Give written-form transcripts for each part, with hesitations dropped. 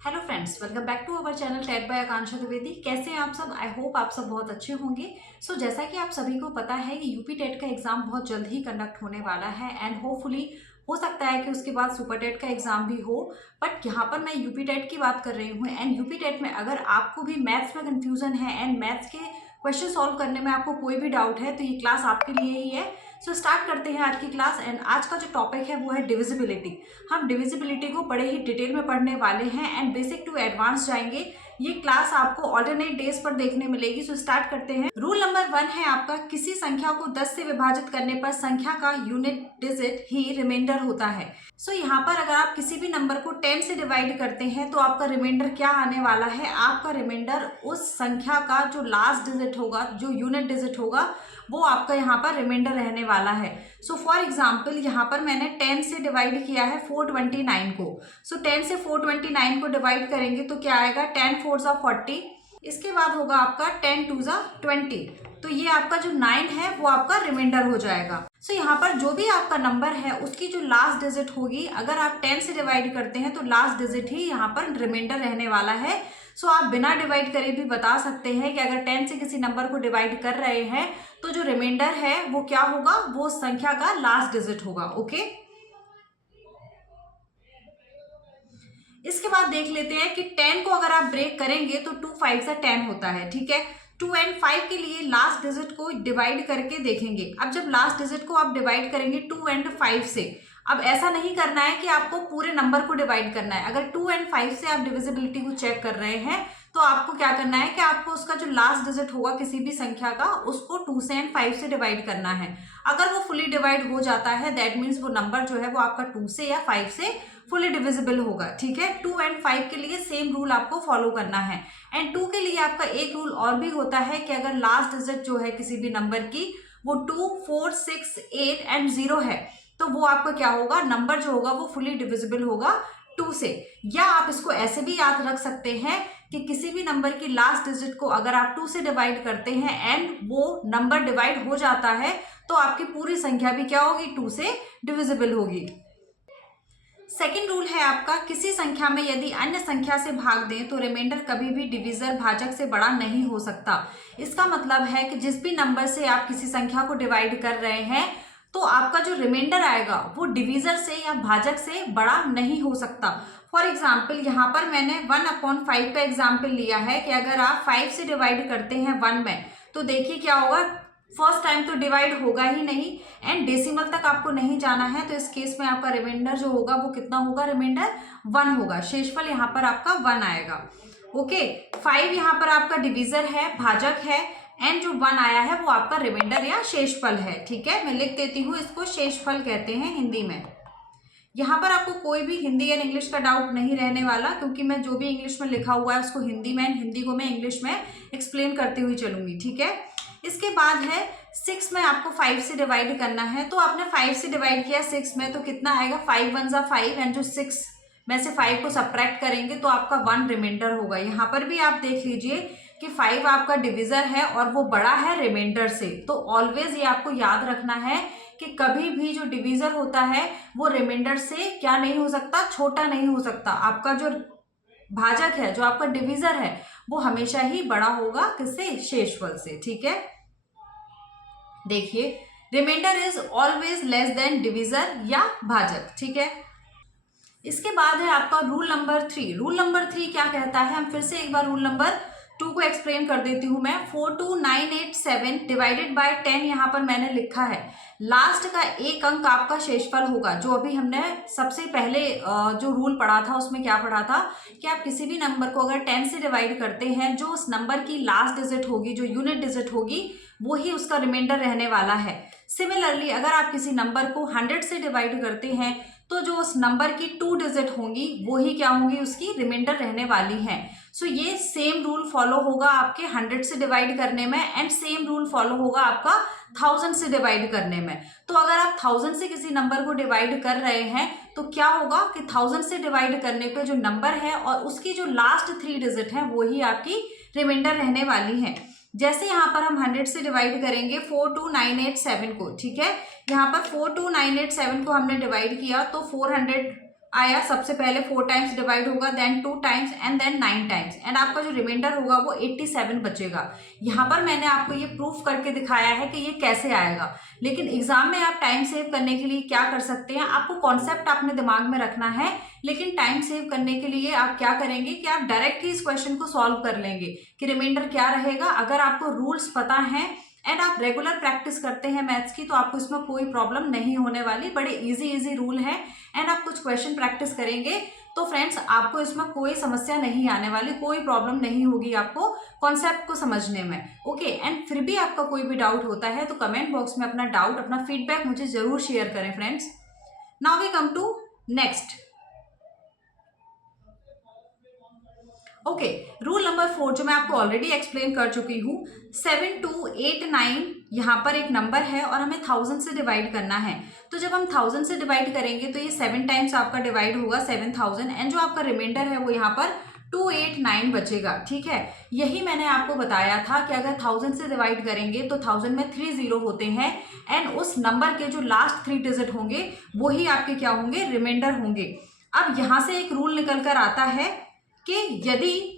Hello friends, welcome back to our channel tech by Akanksha Dwivedi. कैसे हैं आप सब? आई होप आप सब बहुत अच्छे होंगे। जैसा कि आप सभी को पता है कि यूपी टेट का एग्जाम बहुत जल्द ही कंडक्ट होने वाला है एंड होपफुली हो सकता है कि उसके बाद सुपर टेट का एग्जाम भी हो। बट यहाँ पर मैं यूपी टेट की बात कर रही हूँ एंड यूपी टेट में अगर आपको भी मैथ्स में कंफ्यूजन है एंड मैथ्स के क्वेश्चन सॉल्व करने में आपको कोई भी डाउट है तो ये क्लास आपके लिए ही है। स्टार्ट करते हैं आज की क्लास। एंड आज का जो टॉपिक है वो है डिविजिबिलिटी। हम डिविजिबिलिटी को बड़े ही डिटेल में पढ़ने वाले हैं एंड बेसिक टू एडवांस जाएंगे। ये क्लास आपको ऑल्टरनेट डेज पर देखने मिलेगी। स्टार्ट करते हैं। रूल नंबर 1 है आपका, किसी संख्या को 10 से विभाजित करने पर संख्या का यूनिट डिजिट ही रिमाइंडर होता है। यहाँ पर अगर आप किसी भी नंबर को 10 से डिवाइड करते हैं तो आपका रिमाइंडर क्या आने वाला है? आपका रिमाइंडर उस संख्या का जो लास्ट डिजिट होगा, जो यूनिट डिजिट होगा, वो आपका यहाँ पर रिमाइंडर रहने वाला है। फॉर एग्जाम्पल यहाँ पर मैंने 10 से डिवाइड किया है 429 को। 10 से 429 को डिवाइड करेंगे तो क्या आएगा? 10 4 ज़ा 40। इसके बाद होगा आपका 10 2 ज़ा 20। तो ये आपका जो 9 है वो आपका रिमाइंडर हो जाएगा। यहाँ पर जो भी आपका नंबर है उसकी जो लास्ट डिजिट होगी, अगर आप 10 से डिवाइड करते हैं तो लास्ट डिजिट ही यहाँ पर रिमाइंडर रहने वाला है। आप बिना डिवाइड करे भी बता सकते हैं कि अगर 10 से किसी नंबर को डिवाइड कर रहे हैं तो जो रिमाइंडर है वो क्या होगा? वो संख्या का लास्ट डिजिट होगा। ओके, इसके बाद देख लेते हैं कि 10 को अगर आप ब्रेक करेंगे तो 2 5 से 10 होता है। ठीक है, 2 एंड 5 के लिए लास्ट डिजिट को डिवाइड करके देखेंगे। अब जब लास्ट डिजिट को आप डिवाइड करेंगे 2 एंड 5 से, अब ऐसा नहीं करना है कि आपको पूरे नंबर को डिवाइड करना है। अगर 2 एंड 5 से आप डिविजिबिलिटी को चेक कर रहे हैं तो आपको क्या करना है कि आपको उसका जो लास्ट डिजिट होगा किसी भी संख्या का, उसको 2 से एंड 5 से डिवाइड करना है। अगर वो फुली डिवाइड हो जाता है दैट मीन्स वो नंबर जो है वो आपका 2 से या 5 से फुली डिविजिबल होगा। ठीक है, 2 एंड 5 के लिए सेम रूल आपको फॉलो करना है। एंड 2 के लिए आपका एक रूल और भी होता है कि अगर लास्ट डिजिट जो है किसी भी नंबर की वो 2 4 6 8 एंड 0 है तो वो आपका क्या होगा? नंबर जो होगा वो फुली डिविजिबल होगा 2 से। या आप इसको ऐसे भी याद रख सकते हैं कि किसी भी नंबर की लास्ट डिजिट को अगर आप 2 से डिवाइड करते हैं एंड वो नंबर डिवाइड हो जाता है तो आपकी पूरी संख्या भी क्या होगी? 2 से डिविजिबल होगी। सेकेंड रूल है आपका, किसी संख्या में यदि अन्य संख्या से भाग दें तो रिमाइंडर कभी भी डिविजर भाजक से बड़ा नहीं हो सकता। इसका मतलब है कि जिस भी नंबर से आप किसी संख्या को डिवाइड कर रहे हैं तो आपका जो रिमाइंडर आएगा वो डिविजर से या भाजक से बड़ा नहीं हो सकता। फॉर एग्जाम्पल यहाँ पर मैंने 1/5 का एग्जाम्पल लिया है कि अगर आप 5 से डिवाइड करते हैं 1 में तो देखिए क्या होगा? फर्स्ट टाइम तो डिवाइड होगा ही नहीं एंड डेसिमल तक आपको नहीं जाना है। तो इस केस में आपका रिमाइंडर जो होगा वो कितना होगा? रिमाइंडर 1 होगा। शेषफल यहाँ पर आपका 1 आएगा। ओके, 5 यहाँ पर आपका डिविजर है, भाजक है एंड जो 1 आया है वो आपका रिमाइंडर या शेषफल है। ठीक है, मैं लिख देती हूँ, इसको शेषफल कहते हैं हिंदी में। यहाँ पर आपको कोई भी हिंदी या इंग्लिश का डाउट नहीं रहने वाला क्योंकि मैं जो भी इंग्लिश में लिखा हुआ है उसको हिंदी में, हिंदी को मैं इंग्लिश में एक्सप्लेन करती हुई चलूंगी। ठीक है, इसके बाद है 6 में आपको 5 से डिवाइड करना है। तो आपने 5 से डिवाइड किया 6 में तो कितना आएगा? 5 1 ज़ा 5 एंड जो 6 में से 5 को सब्ट्रैक्ट करेंगे तो आपका 1 रिमाइंडर होगा। यहाँ पर भी आप देख लीजिए कि 5 आपका डिविजर है और वो बड़ा है रिमाइंडर से। तो ऑलवेज ये आपको याद रखना है कि कभी भी जो डिविजर होता है वो रिमाइंडर से क्या नहीं हो सकता? छोटा नहीं हो सकता। आपका जो भाजक है, जो आपका डिविजर है, वो हमेशा ही बड़ा होगा किससे? शेषफल से। ठीक है, देखिए remainder is always less than divisor या भाजक। ठीक है, इसके बाद है आपका रूल नंबर 3। रूल नंबर 3 क्या कहता है? हम फिर से एक बार रूल नंबर 2 को एक्सप्लेन कर देती हूँ मैं। 42987 डिवाइडेड बाय 10 यहाँ पर मैंने लिखा है। लास्ट का एक अंक आपका शेषफल होगा। जो अभी हमने सबसे पहले जो रूल पढ़ा था उसमें क्या पढ़ा था कि आप किसी भी नंबर को अगर 10 से डिवाइड करते हैं, जो उस नंबर की लास्ट डिजिट होगी, जो यूनिट डिजिट होगी, वो ही उसका रिमाइंडर रहने वाला है। सिमिलरली अगर आप किसी नंबर को 100 से डिवाइड करते हैं तो जो उस नंबर की 2 डिजिट होंगी वो ही क्या होंगी? उसकी रिमाइंडर रहने वाली है। ये सेम रूल फॉलो होगा आपके 100 से डिवाइड करने में एंड सेम रूल फॉलो होगा आपका 1000 से डिवाइड करने में। तो अगर आप 1000 से किसी नंबर को डिवाइड कर रहे हैं तो क्या होगा कि 1000 से डिवाइड करने पे जो नंबर है और उसकी जो लास्ट 3 डिजिट है वो ही आपकी रिमाइंडर रहने वाली है। जैसे यहाँ पर हम 100 से डिवाइड करेंगे 42987 को। ठीक है, यहाँ पर 42987 को हमने डिवाइड किया तो 400 आया, सबसे पहले 4 टाइम्स डिवाइड होगा, then 2 times and then 9 times, and आपका जो रिमाइंडर होगा वो 87 बचेगा। यहाँ पर मैंने आपको ये प्रूफ करके दिखाया है कि ये कैसे आएगा। लेकिन एग्जाम में आप टाइम सेव करने के लिए क्या कर सकते हैं, आपको कॉन्सेप्ट अपने दिमाग में रखना है, लेकिन टाइम सेव करने के लिए आप क्या करेंगे कि आप डायरेक्ट ही इस क्वेश्चन को सॉल्व कर लेंगे कि रिमाइंडर क्या रहेगा। अगर आपको रूल्स पता है एंड आप रेगुलर प्रैक्टिस करते हैं मैथ्स की, तो आपको इसमें कोई प्रॉब्लम नहीं होने वाली। बड़े इजी रूल है एंड आप कुछ क्वेश्चन प्रैक्टिस करेंगे तो फ्रेंड्स आपको इसमें कोई समस्या नहीं आने वाली, कोई प्रॉब्लम नहीं होगी आपको कॉन्सेप्ट को समझने में। ओके, एंड फिर भी आपका कोई भी डाउट होता है तो कमेंट बॉक्स में अपना डाउट, अपना फीडबैक मुझे जरूर शेयर करें friends. Now we come to next. Okay, rule number 4 जो मैं आपको ऑलरेडी एक्सप्लेन कर चुकी हूँ। 7289 यहाँ पर एक नंबर है और हमें 1000 से डिवाइड करना है। तो जब हम 1000 से डिवाइड करेंगे तो ये 7 टाइम्स आपका डिवाइड होगा 7000, एंड जो आपका रिमाइंडर है वो यहाँ पर 289 बचेगा। ठीक है, यही मैंने आपको बताया था कि अगर 1000 से डिवाइड करेंगे तो 1000 में 3 जीरो होते हैं, एंड उस नंबर के जो लास्ट 3 डिजिट होंगे वही आपके क्या होंगे, रिमाइंडर होंगे। अब यहाँ से एक रूल निकल कर आता है कि यदि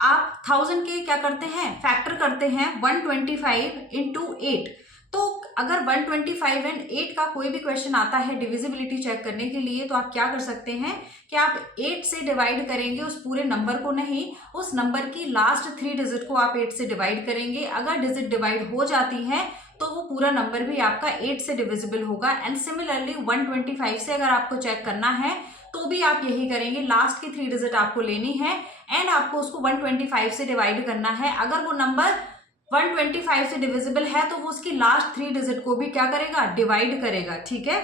आप 1000 के क्या करते हैं, फैक्टर करते हैं 125 इंटू 8, तो अगर 125 एंड 8 का कोई भी क्वेश्चन आता है डिविजिबिलिटी चेक करने के लिए, तो आप क्या कर सकते हैं कि आप 8 से डिवाइड करेंगे, उस पूरे नंबर को नहीं, उस नंबर की लास्ट 3 डिजिट को आप 8 से डिवाइड करेंगे। अगर डिजिट डिवाइड हो जाती है तो वो पूरा नंबर भी आपका 8 से डिविजिबल होगा। एंड सिमिलरली 125 से अगर आपको चेक करना है तो भी आप यही करेंगे, लास्ट की 3 डिजिट आपको लेनी है एंड आपको उसको 125 से डिवाइड करना है। अगर वो नंबर 125 से डिविजिबल है तो वो उसकी लास्ट 3 डिजिट को भी क्या करेगा, डिवाइड करेगा। ठीक है,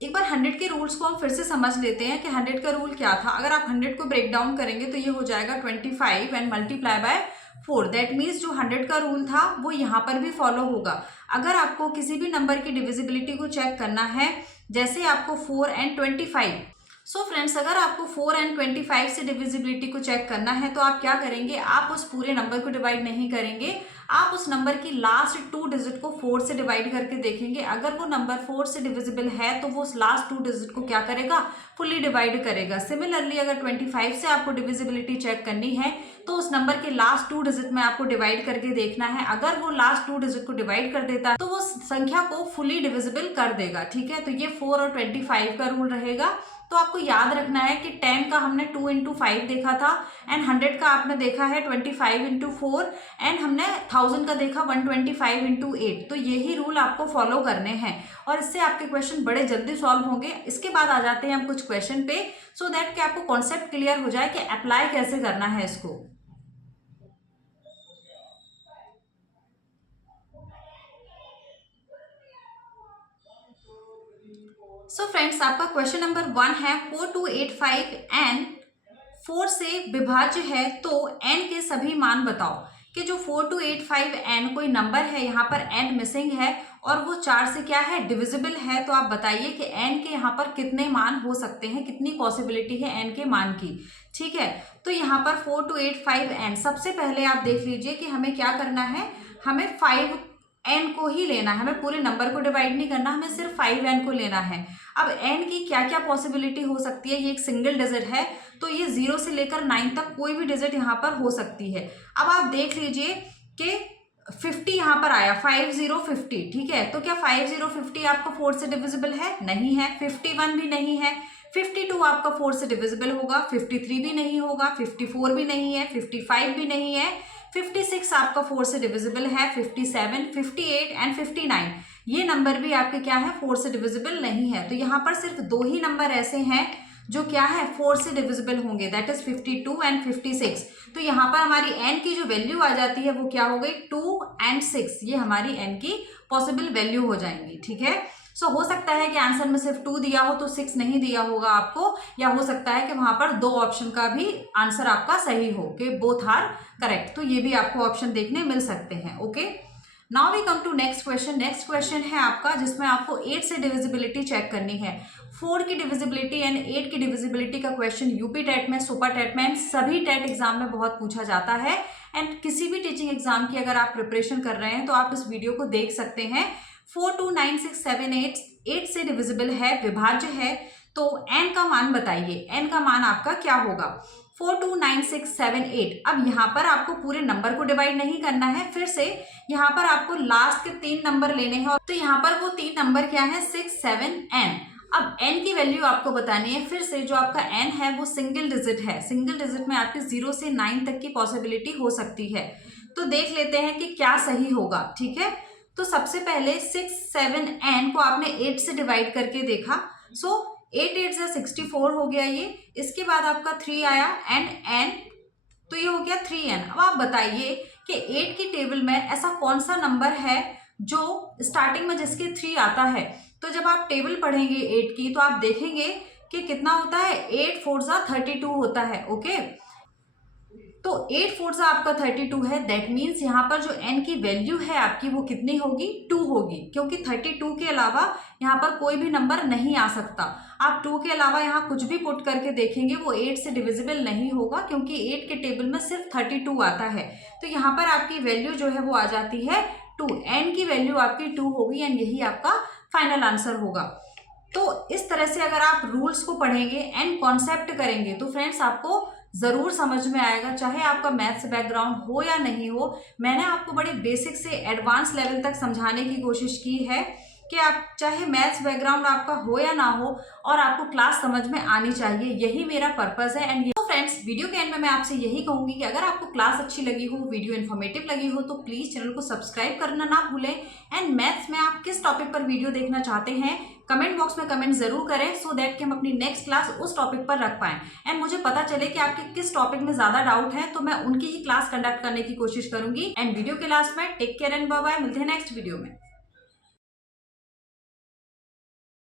एक बार 100 के रूल्स को हम फिर से समझ लेते हैं कि 100 का रूल क्या था। अगर आप 100 को ब्रेक डाउन करेंगे तो ये हो जाएगा 25 and multiply by 4। That means जो 100 का रूल था वो यहाँ पर भी फॉलो होगा। अगर आपको किसी भी नंबर की डिविजिबिलिटी को चेक करना है, जैसे आपको 4 एंड 25, सो फ्रेंड्स अगर आपको 4 एंड 25 से डिविजिबिलिटी को चेक करना है तो आप क्या करेंगे, आप उस पूरे नंबर को डिवाइड नहीं करेंगे, आप उस नंबर की लास्ट 2 डिजिट को 4 से डिवाइड करके देखेंगे। अगर वो नंबर 4 से डिविजिबल है तो वो उस लास्ट 2 डिजिट को क्या करेगा, फुल्ली डिवाइड करेगा। सिमिलरली अगर 25 से आपको डिविजिबिलिटी चेक करनी है तो उस नंबर के लास्ट 2 डिजिट में आपको डिवाइड करके देखना है। अगर वो लास्ट 2 डिजिट को डिवाइड कर देता है तो वो संख्या को फुली डिविजिबल कर देगा। ठीक है, तो ये 4 और 25 का रूल रहेगा। तो आपको याद रखना है कि 10 का हमने 2 इंटू 5 देखा था, एंड 100 का आपने देखा है 25 इंटू 4, एंड हमने 1000 का देखा 125 इंटू 8। तो यही रूल आपको फॉलो करने हैं और इससे आपके क्वेश्चन बड़े जल्दी सॉल्व होंगे। इसके बाद आ जाते हैं हम कुछ क्वेश्चन पे, सो दैट कि आपको कॉन्सेप्ट क्लियर हो जाए कि अप्लाई कैसे करना है इसको। सो फ्रेंड्स आपका क्वेश्चन नंबर 1 है 4285 एन 4 से विभाज्य है तो n के सभी मान बताओ। कि जो 4285 n कोई नंबर है, यहाँ पर n मिसिंग है और वो 4 से क्या है, डिविजिबल है। तो आप बताइए कि n के यहाँ पर कितने मान हो सकते हैं, कितनी पॉसिबिलिटी है n के मान की। ठीक है, तो यहाँ पर 4285 n, सबसे पहले आप देख लीजिए कि हमें क्या करना है, हमें 5n को ही लेना है, हमें पूरे नंबर को डिवाइड नहीं करना, हमें सिर्फ 5n को लेना है। अब n की क्या क्या पॉसिबिलिटी हो सकती है, ये एक सिंगल डिजिट है तो ये 0 से लेकर 9 तक कोई भी डिजिट यहाँ पर हो सकती है। अब आप देख लीजिए कि 50 यहाँ पर आया, 5050। ठीक है, तो क्या 5050 आपका 4 से डिविजिबल है, नहीं है। 51 भी नहीं है, 52 आपका 4 से डिविजिबल होगा, 53 भी नहीं होगा, 54 भी नहीं है, 55 भी नहीं है, 56 आपका 4 से डिविजिबल है, 57, 58 एंड 59 ये नंबर भी आपके क्या है, 4 से डिविजिबल नहीं है। तो यहाँ पर सिर्फ 2 ही नंबर ऐसे हैं जो क्या है, 4 से डिविजिबल होंगे, दैट इज 52 एंड 56। तो यहाँ पर हमारी n की जो वैल्यू आ जाती है वो क्या हो गई, 2 एंड 6, ये हमारी n की पॉसिबल वैल्यू हो जाएंगी। ठीक है, सो हो सकता है कि आंसर में सिर्फ 2 दिया हो तो 6 नहीं दिया होगा आपको, या हो सकता है कि वहां पर 2 ऑप्शन का भी आंसर आपका सही हो कि बोथ आर करेक्ट, तो ये भी आपको ऑप्शन देखने मिल सकते हैं। Okay, now we come to next question. Next question है आपका जिसमें आपको 8 से डिविजिबिलिटी चेक करनी है। 4 की डिविजिबिलिटी एंड 8 की डिविजिबिलिटी का क्वेश्चन यूपी टेट में, सुपर टेट में, सभी टेट एग्जाम में बहुत पूछा जाता है। एंड किसी भी टीचिंग एग्जाम की अगर आप प्रिपरेशन कर रहे हैं तो आप इस वीडियो को देख सकते हैं। 4 2 9 6 7 8 से डिविजिबल है, विभाज्य है, तो n का मान बताइए, n का मान आपका क्या होगा? 429678। अब यहाँ पर आपको पूरे नंबर को डिवाइड नहीं करना है, फिर से यहाँ पर आपको लास्ट के 3 नंबर लेने हैं। तो यहाँ पर वो 3 नंबर क्या है? 6, 7, n। अब n की वैल्यू आपको बतानी है। फिर से जो आपका n है वो सिंगल डिजिट है, सिंगल डिजिट में आपके 0 से 9 तक की पॉसिबिलिटी हो सकती है। तो देख लेते हैं कि क्या सही होगा, ठीक है। तो सबसे पहले 6, 7, n को आपने 8 से डिवाइड करके देखा, सो 8 8 से 64 हो गया ये। इसके बाद आपका 3 आया एंड n, तो ये हो गया 3n। अब आप बताइए कि 8 की टेबल में ऐसा कौन सा नंबर है जो स्टार्टिंग में जिसके 3 आता है। तो जब आप टेबल पढ़ेंगे 8 की तो आप देखेंगे कि कितना होता है, 8 4 32 होता है। ओके, तो 8 4 आपका 32 है। दैट मीन्स यहाँ पर जो n की वैल्यू है आपकी वो कितनी होगी? 2 होगी, क्योंकि 32 के अलावा यहाँ पर कोई भी नंबर नहीं आ सकता। आप 2 के अलावा यहाँ कुछ भी पुट करके देखेंगे वो 8 से डिविजिबल नहीं होगा, क्योंकि 8 के टेबल में सिर्फ 32 आता है। तो यहाँ पर आपकी वैल्यू जो है वो आ जाती है 2। n की वैल्यू आपकी 2 होगी एंड यही आपका फाइनल आंसर होगा। तो इस तरह से अगर आप रूल्स को पढ़ेंगे एंड कॉन्सेप्ट करेंगे तो फ्रेंड्स आपको ज़रूर समझ में आएगा, चाहे आपका मैथ्स बैकग्राउंड हो या नहीं हो। मैंने आपको बड़े बेसिक से एडवांस लेवल तक समझाने की कोशिश की है कि आप चाहे मैथ्स बैकग्राउंड आपका हो या ना हो और आपको क्लास समझ में आनी चाहिए, यही मेरा पर्पस है। एंड तो फ्रेंड्स, वीडियो के एंड में मैं आपसे यही कहूँगी कि अगर आपको क्लास अच्छी लगी हो, वीडियो इन्फॉर्मेटिव लगी हो, तो प्लीज़ चैनल को सब्सक्राइब करना ना भूलें। एंड मैथ्स में आप किस टॉपिक पर वीडियो देखना चाहते हैं कमेंट बॉक्स में कमेंट जरूर करें, सो दैट कि हम अपनी नेक्स्ट क्लास उस टॉपिक पर रख पाएं एंड मुझे पता चले कि आपके किस टॉपिक में ज्यादा डाउट है, तो मैं उनकी ही क्लास कंडक्ट करने की कोशिश करूंगी। एंड वीडियो के लास्ट में take care and bye bye, मिलते हैं नेक्स्ट वीडियो में।